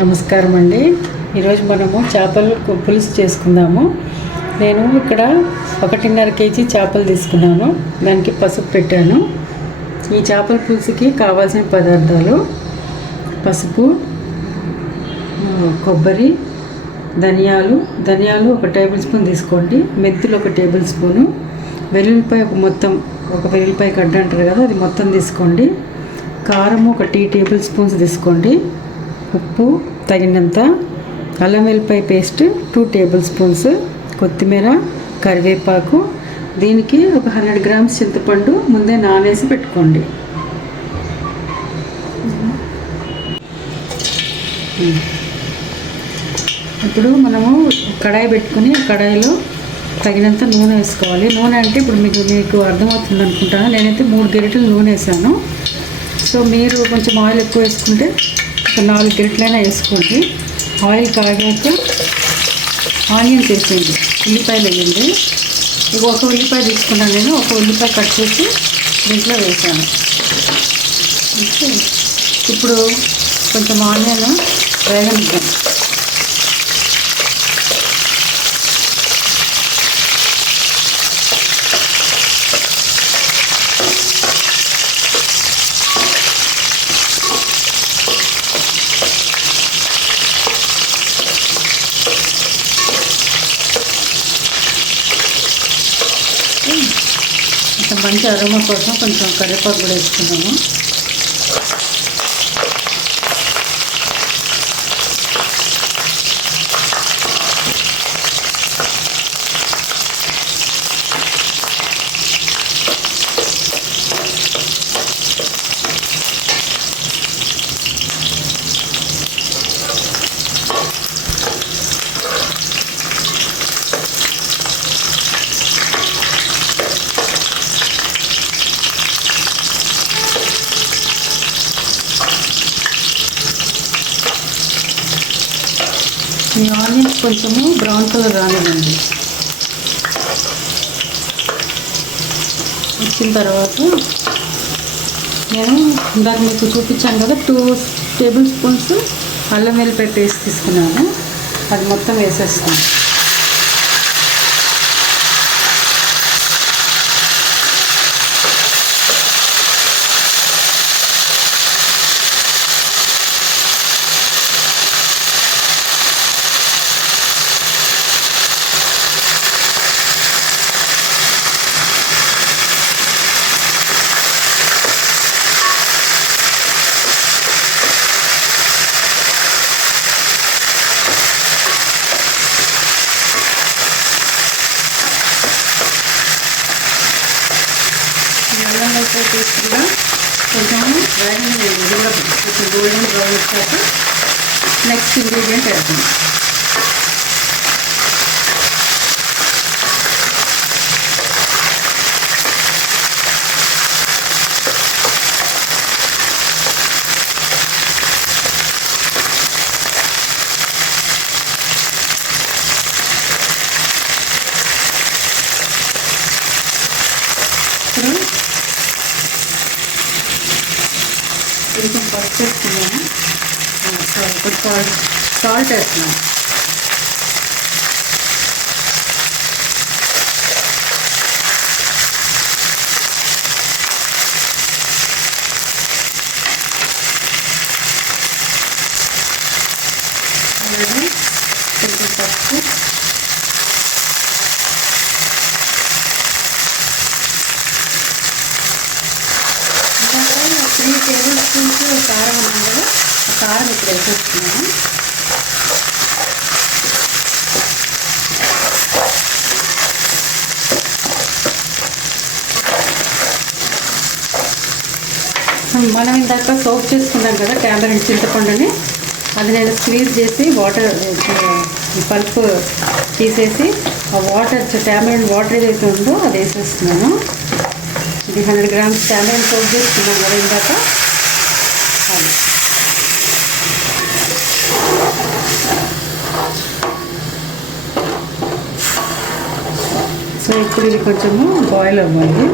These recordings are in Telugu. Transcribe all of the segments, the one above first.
నమస్కారం అండి. ఈరోజు మనము చేపలు పులుసు చేసుకుందాము. నేను ఇక్కడ 1.5 కేజీ చేపలు తీసుకున్నాను. దానికి పసుపు పెట్టాను. ఈ చేపల పులుసుకి కావాల్సిన పదార్థాలు: పసుపు, కొబ్బరి, ధనియాలు 1 టేబుల్ స్పూన్ తీసుకోండి, మెంతులు 1 టేబుల్ స్పూను, వెల్లుల్లిపాయ ఒక వెల్లుల్లిపాయ గడ్డ అంటారు కదా, అది మొత్తం తీసుకోండి. కారము 1 టీ టేబుల్ స్పూన్స్ తీసుకోండి. ఉప్పు తగినంత, అల్లం వెల్లిపాయ పేస్ట్ 2 టేబుల్ స్పూన్స్, కొత్తిమీర, కరివేపాకు. దీనికి ఒక 100 గ్రామ్స్ చింతపండు ముందే నానేసి పెట్టుకోండి. ఇప్పుడు మనము కడాయి పెట్టుకుని కడాయిలో తగినంత నూనె వేసుకోవాలి. నూనె అంటే ఇప్పుడు మీకు అర్థమవుతుంది అనుకుంటాను. నేనైతే 3 గరిటెలు నూనె వేసాను. సో మీరు కొంచెం ఆయిల్ ఎక్కువ వేసుకుంటే ఒక 4 గరిటెలైనా వేసుకోండి. ఆయిల్ కాగాక ఆనియన్స్ వేసేయండి, ఉల్లిపాయలు వేయండి. ఇక 1 ఉల్లిపాయ తీసుకున్నాను నేను. 1 ఉల్లిపాయ కట్ చేసి దీంట్లో వేసాను. ఇప్పుడు కొంచెం ఆనియన్ వేగనిద్దాం. కొంచెం మంచి అరోమా కోసం కొంచెం కరివేపాకు కూడా వేసుకున్నాము. ఈ ఆనియన్స్ కొంచెము బ్రౌన్ కలర్ రానివ్వండి. వచ్చిన తర్వాత నేను ఇందాక మీకు చూపించాను కదా, 2 టేబుల్ స్పూన్స్ అల్లం వెల్లిపాయ పేస్ట్ తీసుకున్నాను. అది మొత్తం వేసేస్తాను. అల్లం వెల్లిపాయ పేస్ట్ కూడా కొంచెం వేగనివ్వండి. ఇది కూడా కొంచెం గోల్డెన్ బ్రౌన్ వచ్చాక నెక్స్ట్ ఇంగ్రీడియంట్ వేద్దాం. కొంచెం పసుపు వేసుకున్నాను, కొంచెం సాల్ట్ వేస్తున్నాను. అలాగే కొంచెం పసుపు, ఇంకా 3 టేబుల్ స్పూన్స్ కారం ఉన్నాం కదా, ఆ కారం ఇప్పుడు వేసేస్తున్నాను. మనం ఇందాక సోప్ చేసుకున్నాం కదా టామరిన్ చింతపండుని, అది నేను స్క్వీజ్ చేసి వాటర్ పల్ప్ తీసేసి ఆ వాటర్ టామరిన్ వాటర్ ఏదైతే ఉందో అది వేసేస్తున్నాను. ఇది 100 గ్రామ్స్ టామరిన్ సోప్ చేసుకున్నాం కదా ఇందాక, అది. సో ఇప్పుడు ఇది కొంచెము బాయిల్ అవ్వాలి.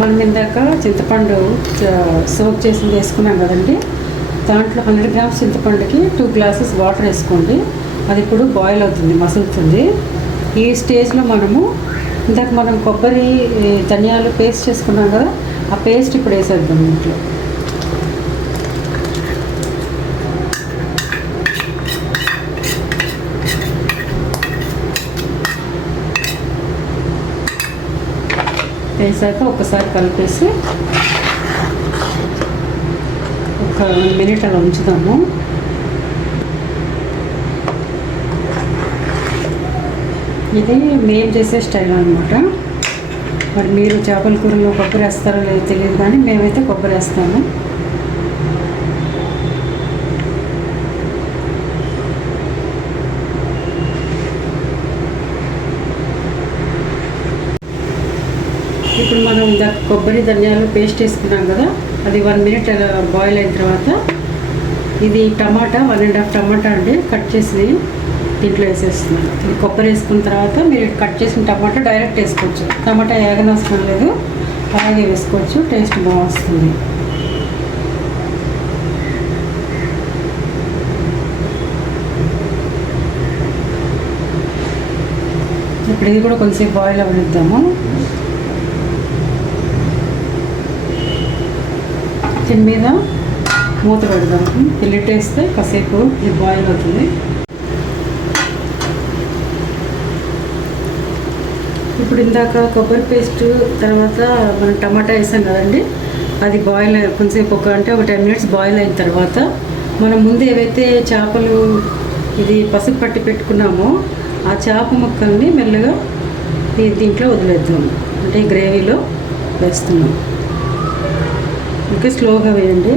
మనం ఇందాక చింతపండు సోక్ చేసి వేసుకున్నాం కదండి, దాంట్లో 100 గ్రామ్స్ చింతపండుకి 2 గ్లాసెస్ వాటర్ వేసుకోండి. అది ఇప్పుడు బాయిల్ అవుతుంది, మసులుతుంది. ఈ స్టేజ్లో ఇందాక మనం కొబ్బరి ధనియాలు పేస్ట్ చేసుకున్నాం కదా, ఆ పేస్ట్ ఇప్పుడు వేసేద్దాం ఇంట్లో. వేసాక ఒకసారి కలిపేసి ఒక 1 మినిట్ అలా ఉంచుదాము. ఇది మేము చేసే స్టైల్ అనమాట. మరి మీరు చేపల కూరలో కొబ్బరి వేస్తారో లేదో తెలియదు, కానీ మేమైతే కొబ్బరి వేస్తాము. ఇప్పుడు మనం ఇందాక కొబ్బరి ధనియాలు పేస్ట్ వేసుకున్నాం కదా, అది 1 మినిట్ అలా బాయిల్ అయిన తర్వాత ఇది టమాటా 1.5 టమాటా అండి కట్ చేసి దీంట్లో వేసేస్తున్నాను. ఇది కొబ్బరి వేసుకున్న తర్వాత మీరు కట్ చేసిన టమాటా డైరెక్ట్ వేసుకోవచ్చు. టమాటా ఏగనవసరం లేదు, అలాగే వేసుకోవచ్చు, టేస్ట్ బాగా వస్తుంది. ఇప్పుడు ఇది కూడా కొంచెంసేపు బాయిల్ అవ్వనిద్దాము. దీని మీద మూత పెడదాము. లిడ్ వేస్తే కాసేపు ఇది బాయిల్ అవుతుంది. ఇప్పుడు ఇందాక కొబ్బరి పేస్ట్ తర్వాత మనం టమాటా వేసాం కదండి, అది బాయిల్ కొంచెంసేపు ఒక 10 మినిట్స్ బాయిల్ అయిన తర్వాత మనం ముందు ఏవైతే చేపలు ఇది పసుపు పట్టి పెట్టుకున్నామో ఆ చేప ముక్కల్ని మెల్లగా దీంట్లో వదిలేద్దాం. అంటే గ్రేవీలో వేస్తున్నాం. ఇంకా స్లోగా వేయండి.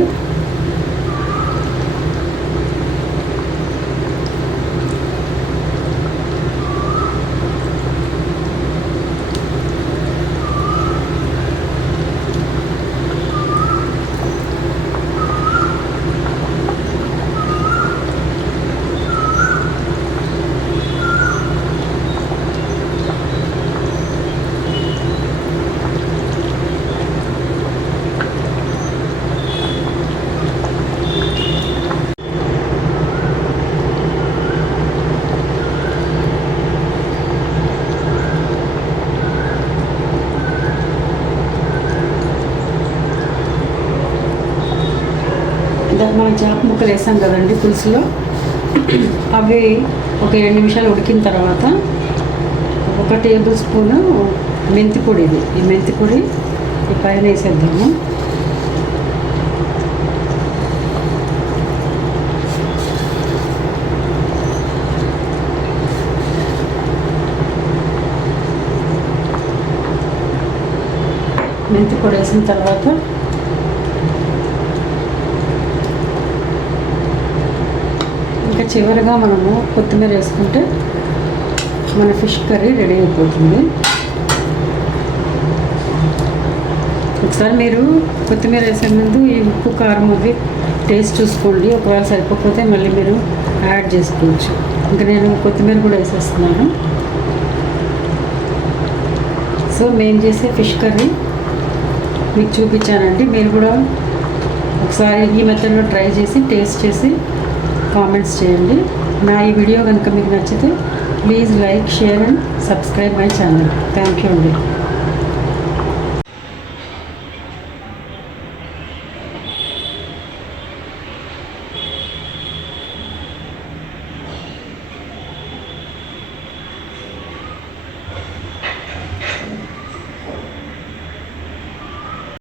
మనం చేప ముక్కలు వేసాం కదండి పులుసులో, అవి ఒక 2 నిమిషాలు ఉడికిన తర్వాత 1 టేబుల్ స్పూను మెంతి పొడి, ఈ మెంతి పొడి ఈ పైన వేసేద్దాము. మెంతి పొడి వేసిన తర్వాత ఇంకా చివరిగా మనము కొత్తిమీర వేసుకుంటే మన ఫిష్ కర్రీ రెడీ అయిపోతుంది. ఒకసారి మీరు కొత్తిమీర వేసే ముందు ఈ ఉప్పు కారం అవి టేస్ట్ చూసుకోండి. ఒకవేళ సరిపోతే మళ్ళీ మీరు యాడ్ చేసుకోవచ్చు. ఇంకా నేను కొత్తిమీర కూడా వేసేస్తున్నాను. సో మేము చేసే ఫిష్ కర్రీ మీకు చూపించానండి. మీరు కూడా ఒకసారి ఈ మెథడ్లో ట్రై చేసి టేస్ట్ చేసి కామెంట్స్ చేయండి. నా ఈ వీడియో కనుక మీకు నచ్చితే please like, share and subscribe my channel. Thank you అండి.